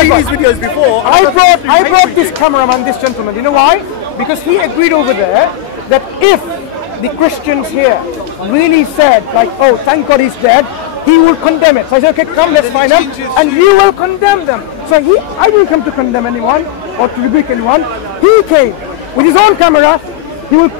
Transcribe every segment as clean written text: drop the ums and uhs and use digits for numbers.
seen these videos before. I brought this cameraman, this gentleman. You know why? Because he agreed over there that if the Christians here really said, like, oh, thank God he's dead, he will condemn it. So I said, okay, come, let's find him, and you will condemn them. So I didn't come to condemn anyone or to rebuke anyone. He came with his own camera. He will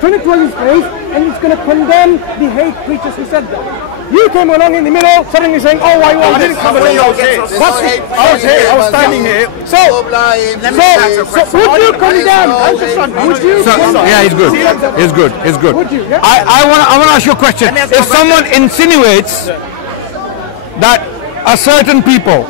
turn it towards his face, and he's going to condemn the hate preachers who said that. You came along in the middle, suddenly saying, "Oh, I didn't come along." I was here. I was standing here. So would you condemn? Would you? Yeah, it's good. It's good. It's good. Would you? Yeah? I want to ask you a question. If someone insinuates that a certain people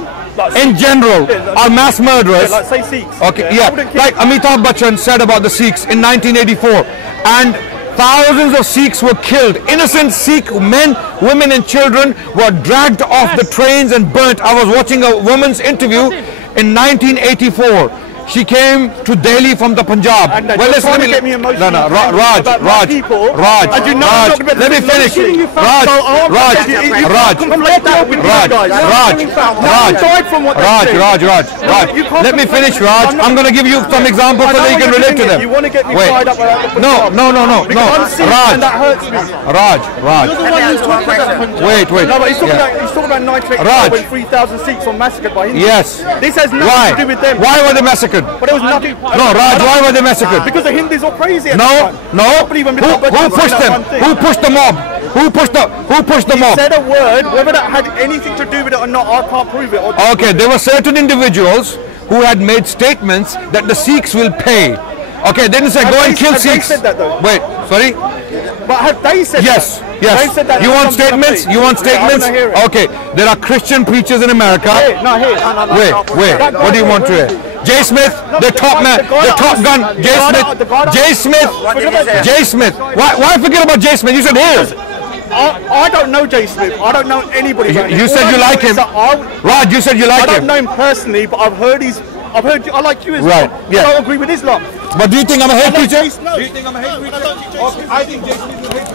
in general are mass murderers, like say Sikhs. Okay, yeah, like Amitabh Bachchan said about the Sikhs in 1984, and thousands of Sikhs were killed. Innocent Sikh men, women and children were dragged off the trains and burnt. I was watching a woman's interview in 1984. She came to Delhi from the Punjab. Well, listen, let me get me emotional. No, Raj, let me finish. Raj, let me finish, Raj. I'm going to give you some examples so that you can relate to them. You want to get me fired up about the No. Raj. Wait. No, but he's talking about 1984 when 3,000 Sikhs were massacred by Hindus. Yes. This has nothing to do with them. Why were they massacred? But there was nothing. No, Raj, why were they massacred? Because the Hindus are crazy. No. Who pushed them? Who pushed the mob? Who pushed the mob? He said a word, whether that had anything to do with it or not, I can't prove it. Okay, there were certain individuals who had made statements that the Sikhs will pay. Okay, they didn't say go and kill Sikhs. They said that though. Wait, sorry? But have they said yes, that? Yes. They said that. You want statements? You want statements? Okay, there are Christian preachers in America. Wait. What do you want to hear? Jay Smith, the top man, the top gun. Jay Smith. Why forget about Jay Smith? You said here. I don't know Jay Smith. I don't know anybody. You said you like him. Raj, you said you like him. I don't know him personally, but I've heard I like you as well. Right. Yeah. I don't agree with Islam. But do you think I'm a hate preacher? No. Do you think I'm a hate preacher? I think Jay Smith is a hate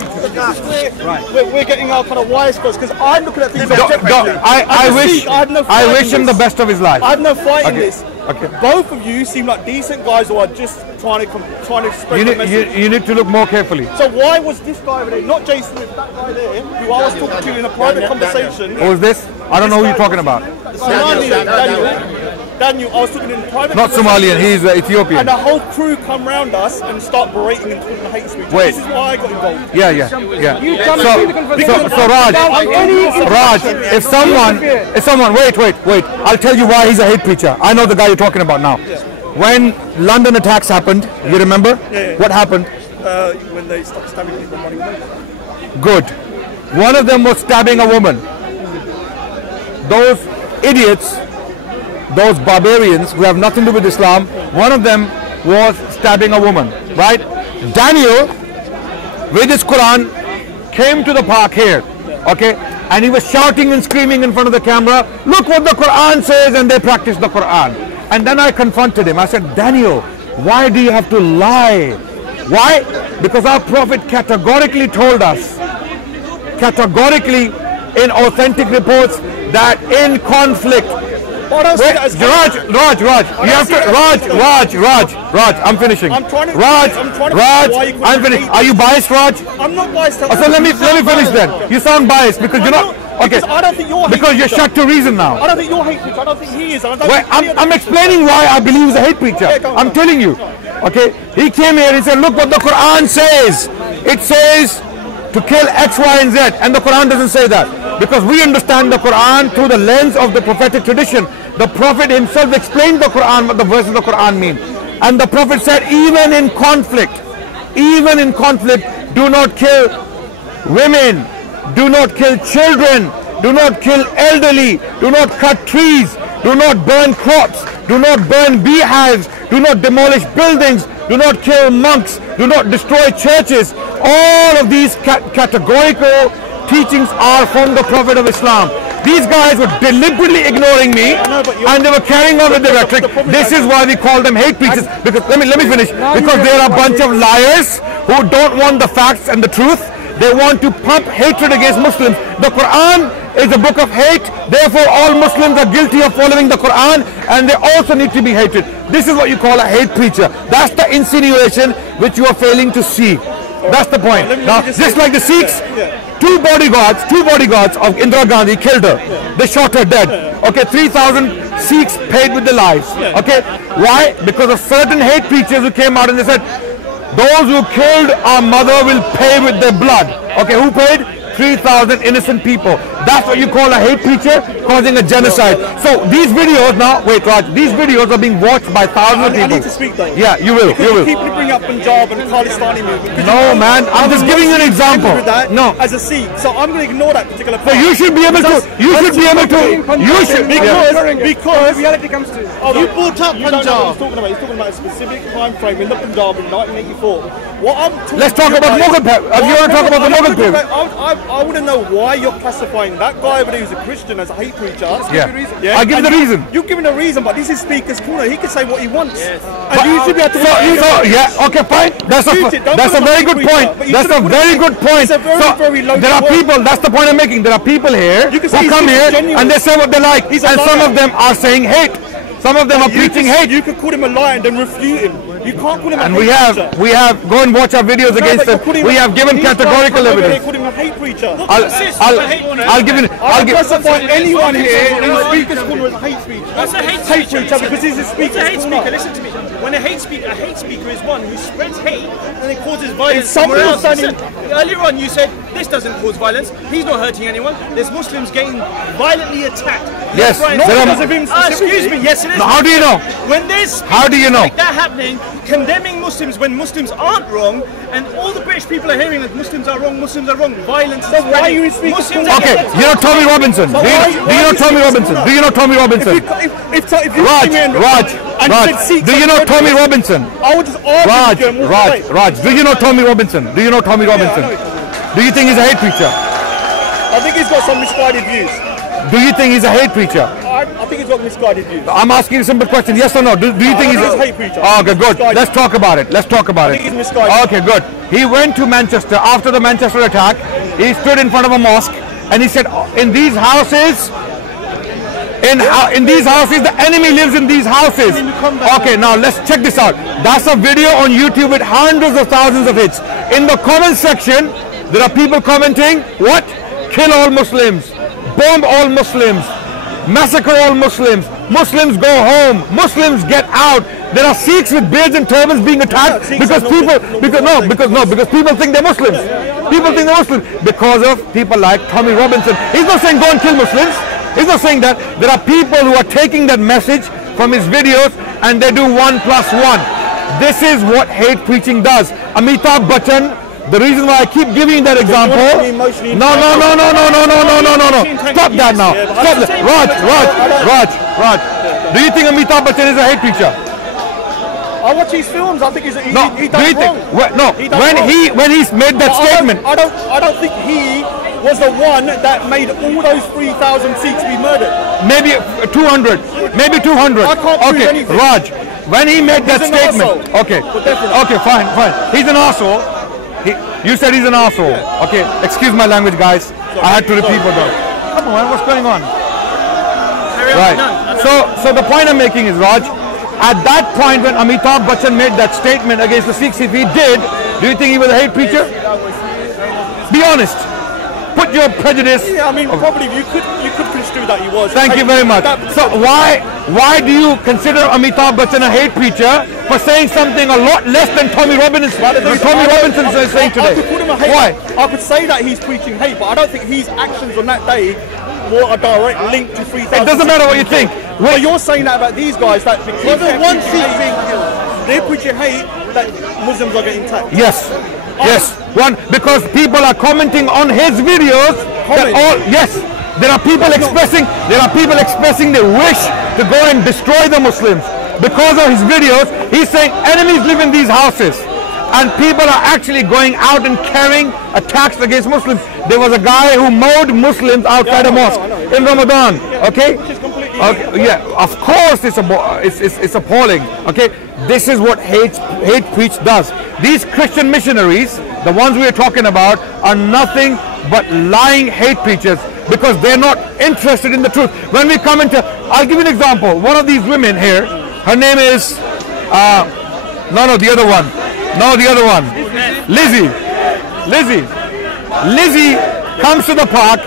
preacher. Right. We're getting our kind of wires crossed because I'm looking at things objectively. I wish him the best of his life. I have no fight in this. Okay. Both of you seem like decent guys who are just trying to spread the message. You need to look more carefully. So why was this guy over there, not Jay Smith, that guy there, who I was talking to in a private conversation? Who was this? I don't know who you're talking about. Daniel, I was talking in private. Not Somalian, he's Ethiopian. And the whole crew come round us and start berating and calling hate speech. Wait. This is why I got involved. Yeah. So Raj, if someone, wait. I'll tell you why he's a hate preacher. I know the guy you're talking about now. Yeah. When London attacks happened, you remember? Yeah. What happened? When they stopped stabbing people running away. Good. One of them was stabbing a woman. Those idiots, those barbarians who have nothing to do with Islam, one of them was stabbing a woman, right? Daniel, with his Quran, came to the park here, okay? And he was shouting and screaming in front of the camera, look what the Quran says, and they practice the Quran. And then I confronted him. I said, Daniel, why do you have to lie? Why? Because our Prophet categorically told us, categorically in authentic reports, that in conflict, Raj, I'm finishing. I'm finished. Are you biased, Raj? I'm not biased. So let me finish then. You sound biased because you're not. Okay. I don't think you're because you're shut to reason now. I don't think you're hate preacher. I don't think he is. I'm explaining why I believe he's a hate preacher. I'm telling you. Okay. He came here and he said, look what the Quran says. It says to kill X, Y, and Z, and the Quran doesn't say that. Because we understand the Quran through the lens of the prophetic tradition. The Prophet himself explained the Quran, what the verses of the Quran mean. And the Prophet said, even in conflict, do not kill women, do not kill children, do not kill elderly, do not cut trees, do not burn crops, do not burn beehives, do not demolish buildings, do not kill monks, do not destroy churches. All of these categorical teachings are from the Prophet of Islam. These guys were deliberately ignoring me, and they were carrying on with the rhetoric. This is why we call them hate preachers. Because let me finish. Because they are a bunch of liars who don't want the facts and the truth. They want to pump hatred against Muslims. The Quran is a book of hate. Therefore, all Muslims are guilty of following the Quran, and they also need to be hated. This is what you call a hate preacher. That's the insinuation which you are failing to see. That's the point. Now, just like the Sikhs, two bodyguards of Indira Gandhi killed her. They shot her dead. Okay, 3,000 Sikhs paid with their lives. Okay, why? Because of certain hate preachers who came out and they said, those who killed our mother will pay with their blood. Okay, who paid? 3,000 innocent people. That's what you call a hate preacher causing a genocide. So these videos now, wait Raj, these videos are being watched by thousands of people. I need to speak though. Yeah, you will. Because you keep bring up Punjab and Khalistani movement. No man, I'm just giving you an example. No. As a Sikh, so I'm going to ignore that particular part. So you should be able to, because reality comes to you brought up Punjab. He's talking about a specific time frame in the Punjab in 1984. Let's talk about Mughal period. You want to talk about the Mughal period? I want to know why you're classifying that guy over there who's a Christian as a hate preacher. Yeah. I'll give the reason. You're giving a reason, but this is Speaker's Corner. He can say what he wants. Yes. And you should be able to yeah, okay, fine. That's a very good point. That's a very good point. So there are people, that's the point I'm making. There are people here who come here and they say what they like. And some of them are saying hate. Some of them are preaching hate. You could call him a liar and then refute him. You can't call him a hate preacher. We have, go and watch our videos against them. We have given categorical evidence. Call him a hate preacher. I'll give it. I'll classify anyone here in the Speaker's Corner as a hate speaker. What's a hate preacher? Because he's a Speaker's hate Corner. speaker. Listen to me. When a hate speaker is one who spreads hate and it causes violence. Somewhere else. Earlier on, you said this doesn't cause violence. He's not hurting anyone. There's Muslims getting violently attacked. Yes. Not because of him excuse me. Yes, it is. How do you know? When there's how do you know like that happening, condemning Muslims when Muslims aren't wrong, and all the British people are hearing that Muslims are wrong, violence. So why are you speaking? Okay, you know Tommy Robinson. Do you know Tommy Robinson? Do you know Tommy Robinson? Raj, do you know Tommy Robinson? I would just argue with him. Raj, do you know Tommy Robinson? Do you know Tommy Robinson? Do you think he's a hate preacher? I think he's got some misguided views. Do you think he's a hate preacher? I think he's got misguided views. I'm asking you a simple question, yes or no? Do you think he's a hate preacher? Okay, good. Let's talk about it. I think he's misguided. Okay, good. He went to Manchester after the Manchester attack. He stood in front of a mosque and he said, in these houses, the enemy lives in these houses. Okay, now let's check this out. That's a video on YouTube with hundreds of thousands of hits. In the comment section, there are people commenting, what? Kill all Muslims, bomb all Muslims, massacre all Muslims, Muslims go home, Muslims get out. There are Sikhs with beards and turbans being attacked because people think they're Muslims. People think they're Muslims because of people like Tommy Robinson. He's not saying go and kill Muslims. He's not saying that. There are people who are taking that message from his videos and they do 1+1. This is what hate preaching does. Amitabh Bachchan, the reason why I keep giving that example. No. Stop that now. Stop that. Raj. Do you think Amitabh Bachchan is a hate preacher? I watch his films. I think he does wrong. When he's made that statement. I don't think he was the one that made all those 3,000 Sikhs be murdered. Maybe 200. Maybe 200. I can't prove anything. Raj, when he made that statement. Okay, fine. He's an arsehole. You said he's an arsehole. Yeah. Okay, excuse my language, guys. I had to repeat what that. Come on, what's going on? Right. So the point I'm making is, Raj, at that point when Amitabh Bachchan made that statement against the Sikhs, if he did, do you think he was a hate preacher? Be honest. Put your prejudice. Yeah, I mean, probably you could construe that he was. Thank you very much. So why do you consider Amitabh Bachchan a hate preacher for saying something a lot less than Tommy Robinson is saying today? Why? I could say that he's preaching hate, but I don't think his actions on that day were a direct link to 3,000. It doesn't matter what you think. Well, you're saying that about these guys that because of one Sikh being killed, they're preaching hate that Muslims are getting attacked. Yes. Because people are commenting on his videos. There are people expressing their wish to go and destroy the Muslims because of his videos. He's saying enemies live in these houses, and people are actually going out and carrying attacks against Muslims. There was a guy who mowed Muslims outside a mosque in Ramadan. Okay. Yeah. Of course, it's appalling. Okay. This is what hate preach does. These Christian missionaries, the ones we are talking about, are nothing but lying hate preachers, because they're not interested in the truth. When we come into, I'll give you an example. One of these women here, her name is, the other one. No, the other one. Lizzie comes to the park.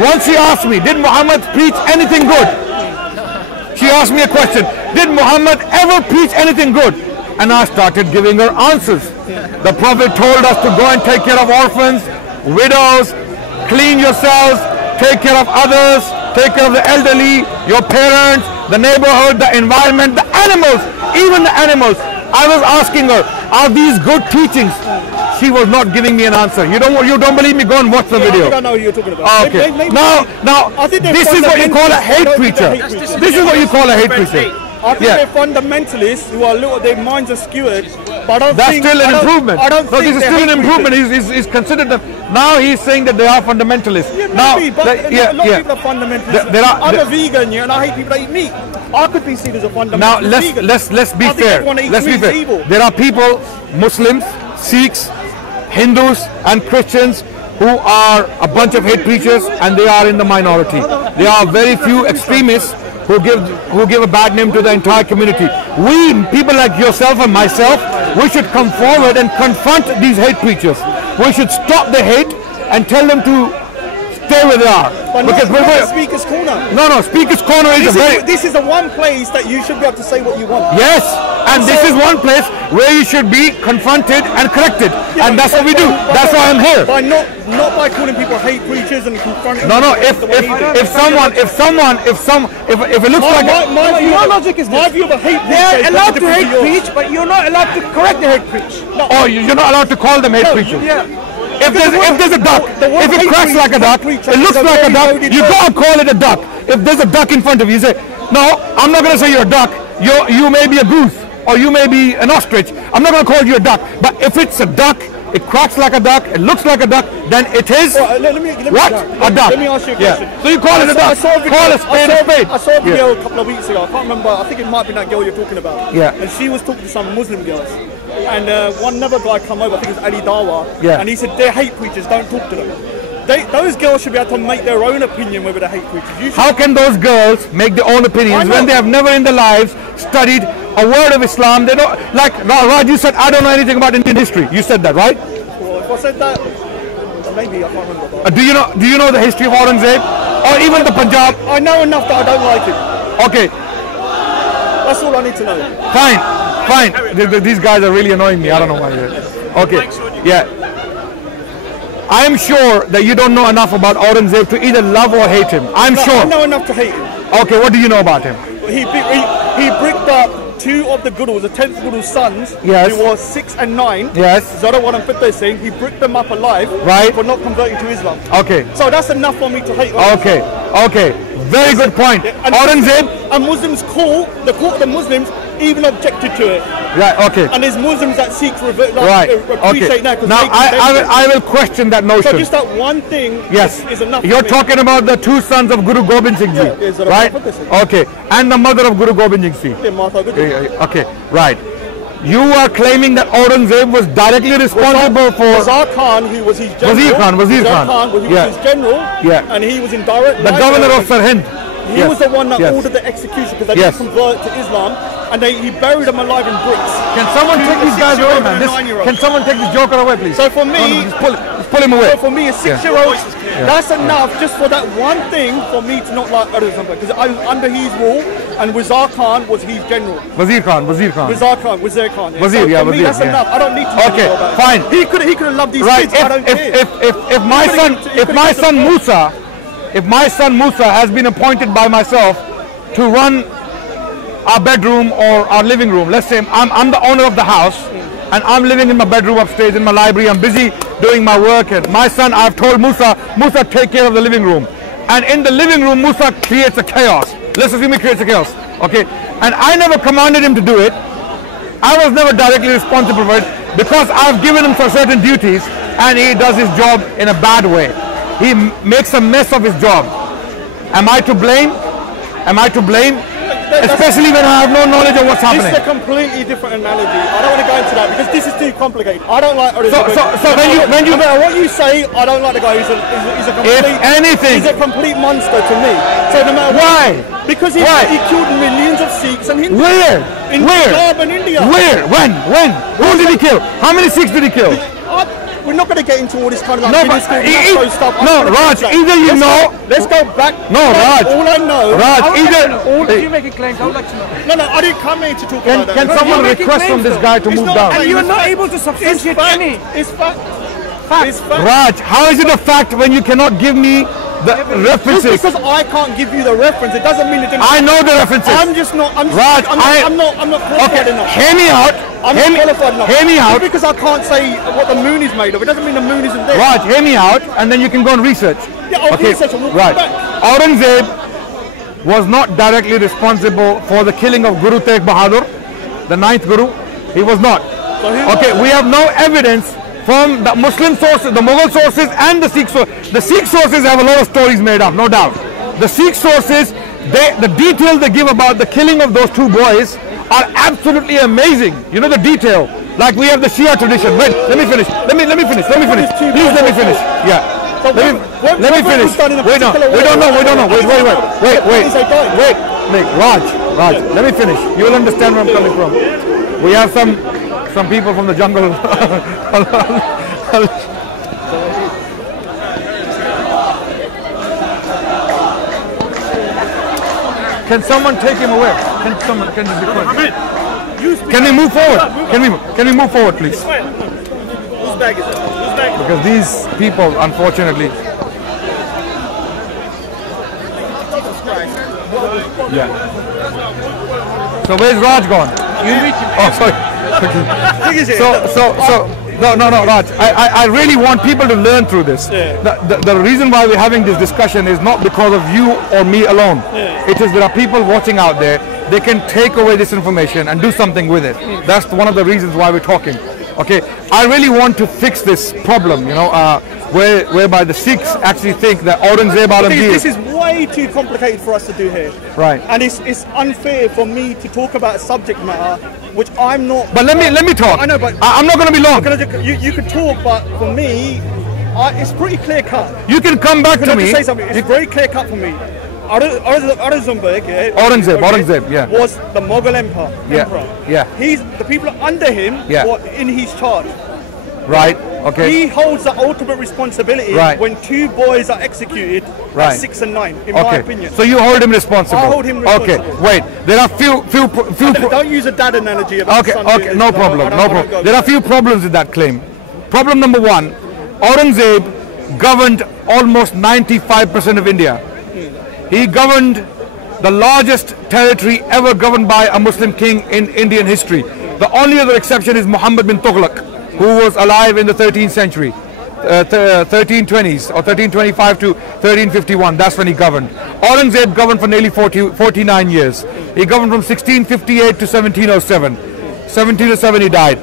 Once she asked me, did Muhammad preach anything good? She asked me a question. Did Muhammad ever preach anything good? And I started giving her answers. The Prophet told us to go and take care of orphans, widows, clean yourselves, take care of others, take care of the elderly, your parents, the neighborhood, the environment, the animals, even the animals. I was asking her, are these good teachings? She was not giving me an answer. You don't believe me? Go and watch the video. I don't know who you're talking about. Okay. Now, this is what you call a hate preacher. This is what you call a hate preacher. I think they're fundamentalists who are little, their minds are skewered. But I don't That's think, still an improvement. This is still an improvement. Preachers. He's considered them. Now he's saying that they are fundamentalists. Yeah, maybe, but a lot of people are fundamentalists. I'm a vegan, and I hate people that eat meat. I could be seen as a fundamentalist. Now let's be fair. Let's be fair. Evil. There are people, Muslims, Sikhs, Hindus, and Christians who are a bunch of hate preachers, and they are in the minority. There are very few extremists who give a bad name to the entire community. We, people like yourself and myself, we should come forward and confront these hate preachers. We should stop the hate and tell them to stay where they are. But because not Speaker's Corner. No, Speaker's Corner is this is the one place that you should be able to say what you want. Yes, and this is one place where you should be confronted and corrected, and that's what we do. That's why I'm here. By not by calling people hate preachers and confronting. No. If it looks like my logic is my view of a hate preacher. They're allowed to hate preach, but you're not allowed to correct the hate preach. Oh, you're not allowed to call them hate preachers. Yeah. If there's a duck, if it cracks like a duck, it looks like a duck, you go and call it a duck. If there's a duck in front of you, you say, no, I'm not going to say you're a duck. You may be a goose, or you may be an ostrich. I'm not going to call you a duck. But if it's a duck, it cracks like a duck, it looks like a duck, then it is let me what? A duck. Let me ask you a question. Yeah. So you call it a duck. Call a spade a spade. I saw a video a couple of weeks ago. I can't remember. I think it might be that girl you're talking about. Yeah. And she was talking to some Muslim girls. And one other guy come over, I think it was Ali Dawah, and he said, they're hate preachers, don't talk to them. Those girls should be able to make their own opinion whether they're hate preachers. How can those girls make their own opinions when they have never in their lives studied a word of Islam? They don't, like Raj, you said, I don't know anything about Indian history. You said that, right? Well, if I said that, maybe I can't remember. Do you know the history of Aurangzeb? Or even the Punjab? I know enough that I don't like it. Okay. That's all I need to know. Fine. These guys are really annoying me. I don't know why. Okay. Yeah. I am sure that you don't know enough about Aurangzeb to either love or hate him. I'm sure. I know enough to hate him. Okay. What do you know about him? He bricked up two of the Gurus, the 10th Guru's sons, yes, who were 6 and 9. Yes. Zarawan and Fitna is saying he bricked them up alive, right, for not converting to Islam. Okay. So that's enough for me to hate. Okay. Very good point. And Aurangzeb. And Muslims the Muslims even objected to it. Right. Okay. And there's Muslims that seek to that. appreciate that. Now I will question that notion. So just that one thing. Yes. Is enough. You're talking about the two sons of Guru Gobind Singh Ji, right? Okay. And the mother of Guru Gobind Singh Ji. Okay. Right. You are claiming that Aurangzeb was directly responsible for Wazir Khan, who was his general. Wazir Khan was his general. Yeah. And he was in direct. The governor of Sirhind. He was the one that ordered the execution because they didn't convert to Islam, and he buried them alive in bricks. Can someone take these guys away, man? Can someone take this joker away, please? So for me, just pull him away. So for me, a 6-year-old, that's enough just for that one thing for me to not like Aurangzeb, because I'm under his rule, and Wazir Khan was his general. Wazir Khan. Yeah. Wazir, so for me, that's enough. I don't need to. Okay, fine. He could have loved these kids. I don't care. If my son Musa has been appointed by myself to run our bedroom or our living room, let's say I'm the owner of the house and I'm living in my bedroom upstairs in my library, I'm busy doing my work, and my son, I've told Musa, take care of the living room. And in the living room, Musa creates a chaos. Let's assume he creates a chaos, okay? And I never commanded him to do it. I was never directly responsible for it because I've given him for certain duties and he does his job in a bad way. He makes a mess of his job. Am I to blame? especially when I have no knowledge of what's happening. This is a completely different analogy. I don't want to go into that because this is too complicated. I don't like. So when you no matter what you say, I don't like the guy. He's a complete monster to me. So no matter why? Because he killed millions of Sikhs and Hindus. Where? In Punjab and India. Where? When? Who did he kill? How many Sikhs did he kill? We're not going to get into all this kind of like stuff. No, Raj, either you know. Let's go back. No, Raj. All I know. Raj, either. You make a claim. I would like to know. No, I didn't come here to talk about that. Can someone request from this guy to move down? And you are not able to substantiate any. It's fact. Raj, how is it a fact when you cannot give me the references? Just because I can't give you the reference, it doesn't mean it didn't. I know the references. I'm just not. I'm not qualified enough. Hear me out. I'm not qualified enough. Hear me out. Just because I can't say what the moon is made of, it doesn't mean the moon isn't there. Raj, hear me out, and then you can go and research. Yeah, I'll research and we'll come back. Aurangzeb was not directly responsible for the killing of Guru Tegh Bahadur, the 9th Guru. He was not. Okay, we have no evidence from the Muslim sources, the Mughal sources, and the Sikh sources. The Sikh sources have a lot of stories made up, no doubt. The Sikh sources, the details they give about the killing of those 2 boys are absolutely amazing. You know the detail. Like we have the Shia tradition. Wait, let me finish. Let me finish. Please let me finish. Yeah. Let me finish. Wait, no. We don't know. Wait. Raj, let me finish. You will understand where I'm coming from. We have some people from the jungle. Can someone take him away? Can this be quick? Can we move forward? Can we move forward, please? Whose bag is it? Because these people, unfortunately. Yeah. So where's Raj gone? Oh, sorry. No, Raj. I really want people to learn through this. The reason why we're having this discussion is not because of you or me alone. It is there are people watching out there. They can take away this information and do something with it. That's one of the reasons why we're talking. Okay, I really want to fix this problem. You know, whereby the Sikhs actually think that Aurangzeb Alamgir. This is way too complicated for us to do here. Right. And it's unfair for me to talk about a subject matter which I'm not. But let me talk. I know, but I'm not going to be long. You can talk, but for me, it's pretty clear cut. You can come back to me. Say something. It's very clear cut for me. Aurangzeb, was the Mughal emperor. Yeah. The people under him were in his charge. Right. Okay. He holds the ultimate responsibility when 2 boys are executed at 6 and 9, in my opinion. So you hold him responsible. I hold him responsible. Okay. Wait. There are few. Don't use a dad analogy. About Okay. No problem. There are few problems with that claim. Problem number 1: Aurangzeb governed almost 95% of India. He governed the largest territory ever governed by a Muslim king in Indian history. The only other exception is Muhammad bin Tughlaq, who was alive in the 13th century, 1320s or 1325 to 1351. That's when he governed. Aurangzeb governed for nearly 49 years. He governed from 1658 to 1707. 1707 he died.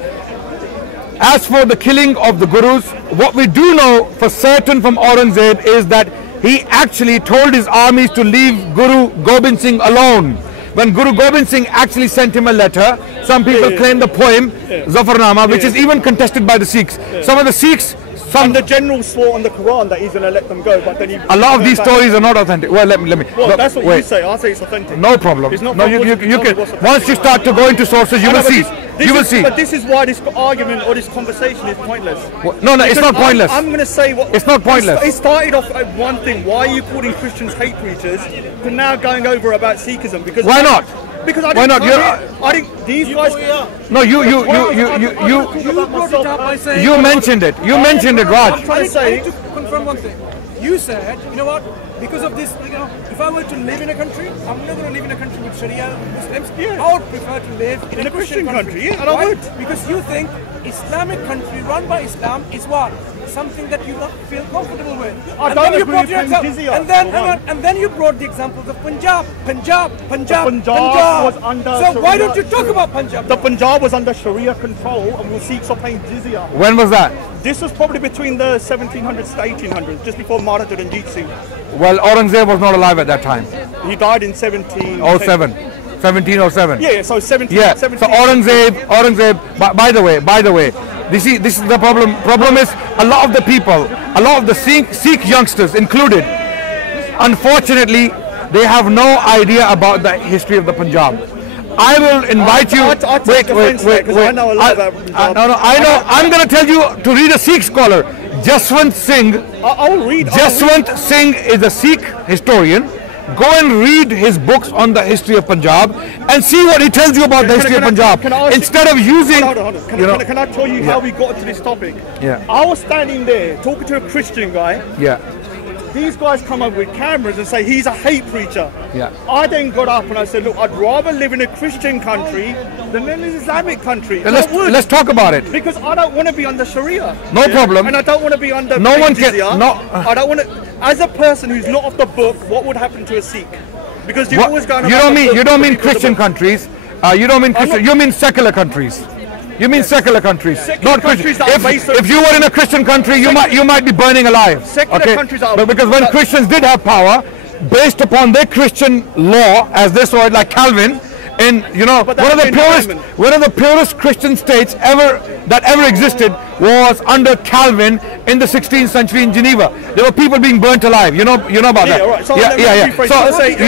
As for the killing of the Gurus, what we do know for certain from Aurangzeb is that he actually told his armies to leave Guru Gobind Singh alone. When Guru Gobind Singh actually sent him a letter, some people claim the poem Zafarnama, which is even contested by the Sikhs. Some of the Sikhs, and the general swore on the Quran that he's going to let them go, but then a lot of these stories are not authentic. Well, let me. Well, that's what you say. I say it's authentic. No problem. It's not. No, you can. Once you start to go into sources, you will see. You will see. But this is why this argument or this conversation is pointless. No, it's not pointless. I'm going to say what. It's not pointless. It started off at one thing. Why are you calling Christians hate preachers? To now going over about Sikhism because. Why not? Because I why not? I think these guys. No, you mentioned it. You mentioned it, Raj. I'm trying to confirm one thing. You said, you know what? Because of this, if I were to live in a country, I'm not going to live in a country with Sharia Muslims. I would prefer to live in a Christian country. Yeah, and I would. Because you think Islamic country run by Islam is what? Something that you don't feel comfortable with. I don't agree with jizya. And then you brought the examples of Punjab. Punjab was under So Sharia. why don't you talk about Punjab? The Punjab was under Sharia control and the Sikhs are paying jizya. When was that? This was probably between the 1700s to 1800s, just before Maratha and Ranjit Singh. Well, Aurangzeb was not alive at that time. He died in 1707. 1707. Yeah, so 17. Yeah. 17. So Aurangzeb. By the way, this is the problem. Problem is a lot of the people, a lot of the Sikh youngsters included, unfortunately, they have no idea about the history of the Punjab. I will invite you. Wait. I know a lot about Punjab. No, I know. I'm going to tell you to read a Sikh scholar, Jaswant Singh. I'll read. Jaswant Singh is a Sikh historian. Go and read his books on the history of Punjab and see what he tells you about the history of Punjab. Instead of using, hold on. Can I tell you how we got to this topic? Yeah. I was standing there talking to a Christian guy. Yeah. These guys come up with cameras and say he's a hate preacher. Yeah. I then got up and I said, look, I'd rather live in a Christian country than in an Islamic country. Let's talk about it. Because I don't want to be under Sharia. No problem. And I don't want to be under no one can. I don't want to. As a person who's not off the book, what would happen to a Sikh? Because you're always going. You don't mean Christian countries. You don't mean Christian. You mean secular countries. You mean secular countries, not Christian. If you were in a Christian country, you might be burning alive. Secular countries are. But because when Christians did have power, based upon their Christian law, as they saw it, like Calvin, in one of the purest Christian states that ever existed was under Calvin in the 16th century in Geneva. There were people being burnt alive. You know about that. Right. So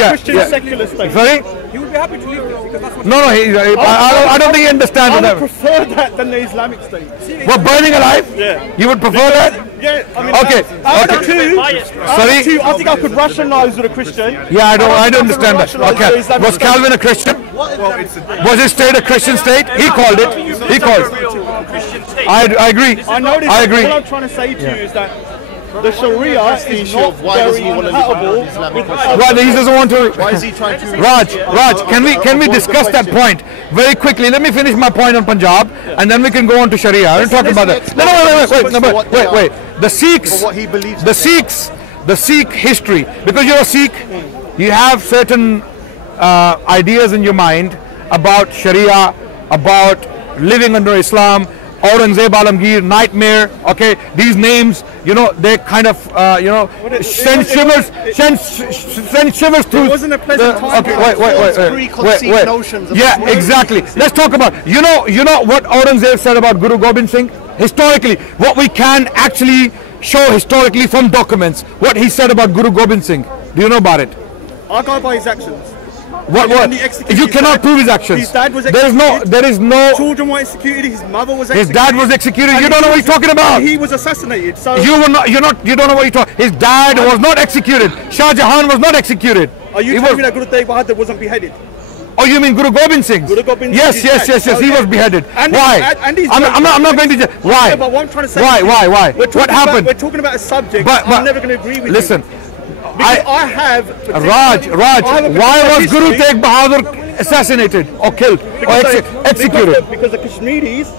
Christian secular state. Sorry. He would be happy to leave this because that's what. No, I don't think he understands I that. would prefer that than the Islamic state. What, burning alive? Yeah. You would prefer that? Yeah. I mean, Okay. Sorry. I think I could rationalise with a Christian. Yeah, I don't understand that. Okay. Was Calvin a Christian? Was his state a Christian state? He called it. He called it. I agree. I agree. What I'm trying to say to you is that the Sharia is not very compatible with. Why he doesn't want to? Why is he trying to? Raj, can we discuss that point very quickly? Let me finish my point on Punjab, and then we can go on to Sharia. I'll talk about that. No, wait. The Sikhs, what he believes. The Sikh history. Because you're a Sikh, you have certain ideas in your mind about Sharia, about living under Islam. Aurangzeb Alamgir, nightmare. Okay, these names, they kind of, send shivers through. It wasn't a pleasant time. Okay, Preconceived notions. Yeah, exactly. Let's talk about. You know what Aurangzeb said about Guru Gobind Singh historically. What we can actually show historically from documents. What he said about Guru GobindIngh. Do you know about it? I go by his actions. What? You cannot prove his actions. His dad was executed. There is no. Children were executed. His mother was His executed. dad was executed. You don't know what he's talking about. He was assassinated. So you don't know what you're talking. His dad was not executed. Shah Jahan was not executed. Are you telling me that Guru Tegh Bahadur wasn't beheaded? Oh, you mean Guru Gobind Singh? Guru Gobind yes. He was beheaded. Why? I'm not going to. Why? Yeah, but what I'm trying to say. Why? What happened? We're talking about a subject. But I'm never going to agree with you. Listen. I have. Raj, why was Guru Tegh Bahadur assassinated or killed or executed? Because the Kashmiris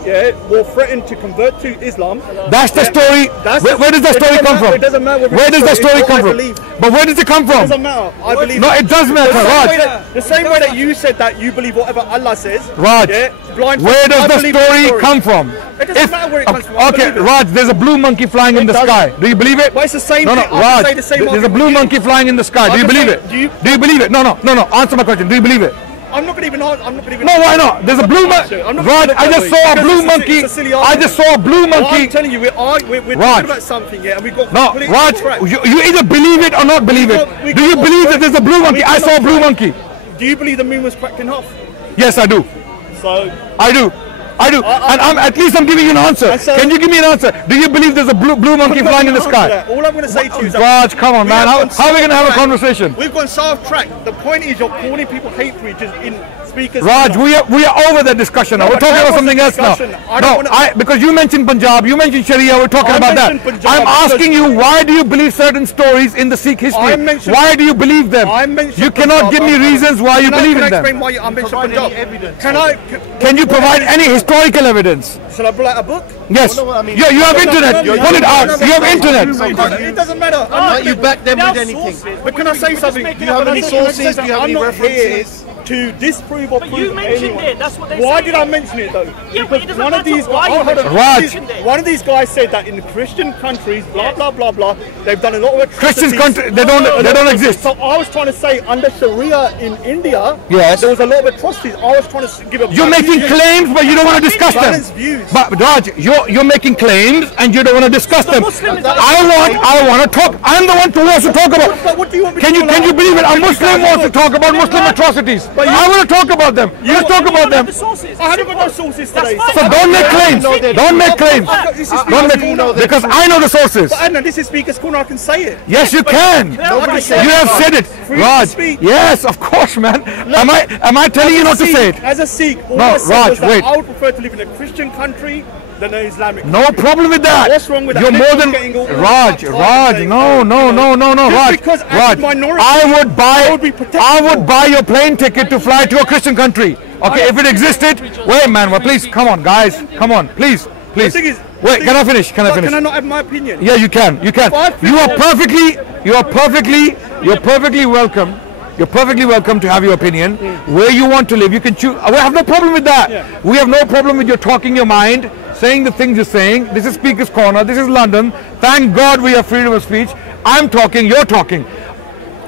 were threatened to convert to Islam. That's the story. Where does the story come from? It doesn't matter. Where does the story come from? But where does it come from? It doesn't matter. I believe. No, it does matter, Raj. The same way that you said that you believe whatever Allah says. Raj, where does the story come from? It doesn't matter where it comes from. Okay, Raj, there's a blue monkey flying in the sky. Do you believe it? But it's the same thing. Raj, there's a blue monkey flying in the sky. Do you believe it? Do you believe it? No. Answer my question. Do you believe it? I'm not going to even. No, why not? There's a blue monkey. Raj, I just saw a blue monkey. I just saw a blue monkey. I'm telling you, we're talking about something, and we got. No, Raj, you either believe it or not believe it. Do you believe that there's a blue monkey? I saw a blue monkey. Do you believe the moon was cracked in half? Yes, I do. So. I do. And at least I'm giving you an answer. Can you give me an answer? Do you believe there's a blue monkey flying in the sky? All I'm going to say to you is Raj, come on, man. How are we going to have a conversation? We've gone south track. The point is you're calling people hate preachers in speakers. Raj, we are over that discussion now. We're talking about something else now. Because you mentioned Punjab, you mentioned Sharia, we're talking about that. I'm asking you, why do you believe certain stories in the Sikh history? Why do you believe them? You cannot give me reasons why you believe in them. Can I explain why I mentioned Punjab? Can you provide any historical evidence? Shall I pull out a book? Yes. No, I mean- Yeah, you have internet. no, no, Pull it no, out. no, no, You have no, internet. It doesn't matter. But you back them with anything. But can I say something? Do you have any sources? Do you have I'm any not here references? to disprove or But prove you mentioned anyone. it, that's what they Why say. did I mention it though? Yeah, but it doesn't one of matter these why you hold on. mentioned Raj. it. One of these guys said that in the Christian countries, blah blah blah blah, they've done a lot of atrocities. Christian country, they don't exist. So I was trying to say under Sharia in India, Yes. there was a lot of atrocities. I was trying to give a You're making claims, but you don't want to discuss them. balanced views. But Raj, you're making claims and you don't want to discuss them. Muslim is- I want to talk. I'm the one who wants to talk about. But what do you want me to Can you do now? believe it? A Muslim wants to talk about Muslim atrocities. But I want to talk about them. Let's talk about them. The sources. I haven't got no sources today. That's So fine. don't make claims. Don't make claims. This is Don't Speaker's make Corner. because I know the sources. Anna, this is Speaker's Corner. I can say it. Yes, you can. Nobody You said have said it, Freedom to Raj. speak. Yes, of course, man. Am I telling you not to say it? As a Sikh, all No, I said Raj, was that wait. I would prefer to live in a Christian country than an Islamic. No problem with that. What's wrong with that? You're more Everyone's than getting all Raj. uptight Raj, and no, Just Raj. because as a Raj, minority, I would I would be protected. I would buy your plane ticket to fly to a Christian country. Okay, if it existed. Wait, man. Well, please, come on, guys. Come on, please. The thing is, Wait, can I finish? Can I finish? Can I not have my opinion? Yeah, you can. You can. You are perfectly welcome. You're perfectly welcome to have your opinion. Where you want to live, you can choose. We have no problem with that. Yeah. We have no problem with your talking your mind, saying the things you're saying. This is Speaker's Corner. This is London. Thank God we have freedom of speech. I'm talking. You're talking.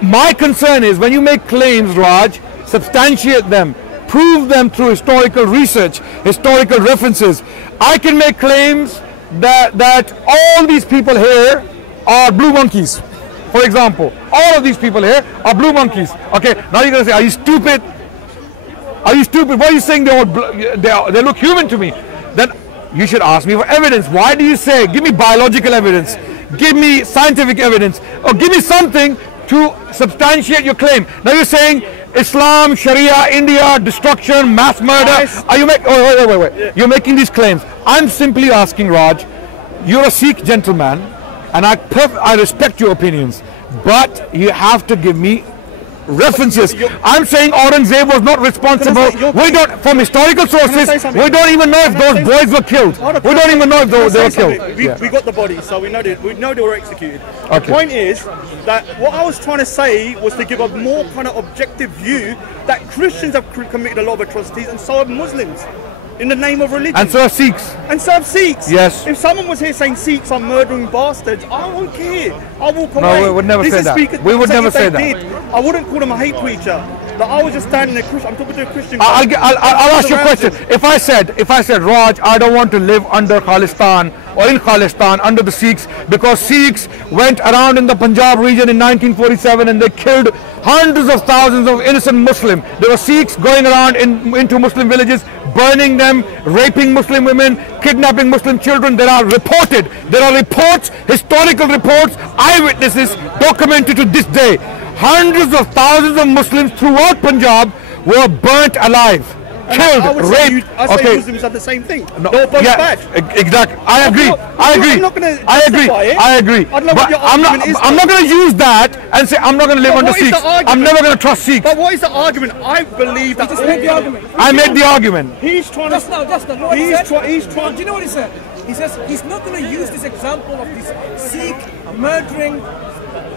My concern is when you make claims, Raj, substantiate them. Prove them through historical research, historical references. I can make claims that all these people here are blue monkeys. For example, all of these people here are blue monkeys. Okay, now you're going to say, are you stupid? Are you stupid? Why are you saying they look human to me? Then you should ask me for evidence. Why do you say, give me biological evidence, give me scientific evidence, or give me something to substantiate your claim? Now you're saying Islam, Sharia, India, destruction, mass murder. Are you wait. You're making these claims. I'm simply asking, Raj, you're a Sikh gentleman, and I respect your opinions, but you have to give me references. I'm saying Aurangzeb was not responsible. We don't, from historical sources, we don't even know if those boys were killed. We don't even know if they were killed. We got the bodies, so we know they were executed. Okay. The point is that what I was trying to say was to give a more kind of objective view that Christians have committed a lot of atrocities, and so have Muslims, in the name of religion. And so are Sikhs. And so have Sikhs. Yes. If someone was here saying Sikhs are murdering bastards, I won't care. I walk away. No, we would never say that. We would never say that. I wouldn't call them a hate preacher. Like, I was just standing there. I'm talking to a Christian. I'll ask you a question. If I said, Raj, I don't want to live under Khalistan or in Khalistan under the Sikhs, because Sikhs went around in the Punjab region in 1947 and they killed hundreds of thousands of innocent Muslims. There were Sikhs going around into Muslim villages, burning them, raping Muslim women, kidnapping Muslim children. There are reports, historical reports, eyewitnesses documented to this day. Hundreds of thousands of Muslims throughout Punjab were burnt alive, killed, raped. I say Muslims are the same thing. No, They're both yeah, bad. exactly. I agree. I'm not gonna justify it. I agree. I don't know But what your argument is. I'm not going to use that and say I'm not going to live under what is Sikhs. the argument? I'm never going to trust Sikhs. But what is the argument? I believe that. Just make the argument. I made the argument. He's trying to. Just now, you know what he He's said? trying. Do you know what he said? He says he's not going to use this example of this Sikh murdering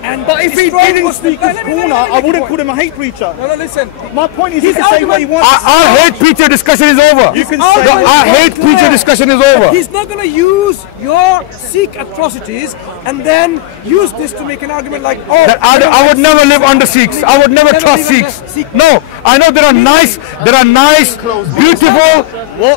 and But if he destroying didn't Muslims. speak his corner, I wouldn't call him a hate preacher. No, listen. My point is, he His can say what he argument- wants. Our hate preacher discussion is over. You can argument say. Our is hate clear. preacher discussion is over. He's not going to use your Sikh atrocities and then use this to make an argument like, oh, That I would never live under Sikhs. I would never trust Sikhs. No, I know there are nice, beautiful,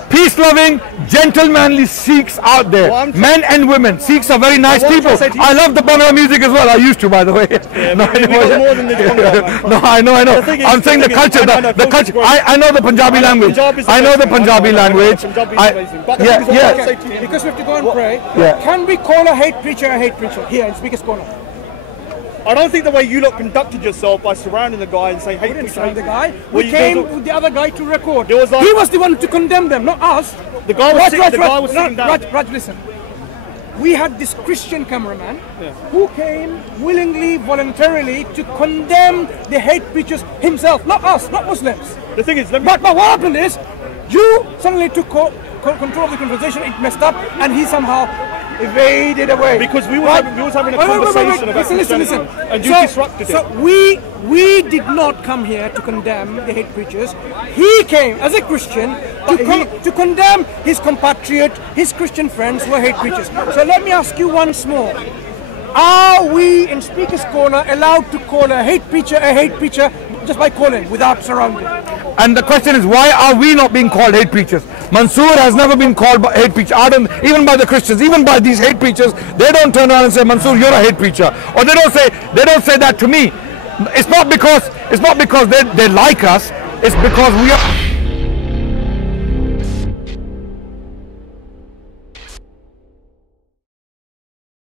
peace-loving, gentlemanly Sikhs out there. Men and women. Sikhs are very nice people. I love the Bhangra music as well. I used to, by the way. No, we got more than the Bhangra, man. No, I know. The thing is- I'm saying the the thing is- culture. I know, The culture. culture. I know the Punjabi language. Punjab is the I know best, the man. Punjabi I know, language. Punjabi is amazing. But the thing is, what I say to you- because we have to go and pray. Yeah. Can we call a hate preacher here in Speaker's Corner? I don't think the way you lot conducted yourself by surrounding the guy and saying hate We didn't preacher. sign the guy. Well, We you came don't- with the other guy to record. There was like- He was the one to condemn them, not us. The guy was sitting- the guy was sitting down. Raj, listen. We had this Christian cameraman who came willingly, voluntarily to condemn the hate preachers himself, not us, not Muslims. The thing is, let me. But what happened is, You suddenly took control of the conversation, it messed up, and he somehow evaded away. Because we were having a conversation about listen. And you disrupted it. So we did not come here to condemn the hate preachers. He came as a Christian to condemn his compatriot, his Christian friends who are hate preachers. So let me ask you once more. Are we in Speaker's Corner allowed to call a hate preacher just by calling without surrounding? And the question is, why are we not being called hate preachers? Mansoor has never been called hate preacher. Even by the Christians, even by these hate preachers, they don't turn around and say, Mansoor, you're a hate preacher. Or they don't say that to me. It's not because they like us. It's because we are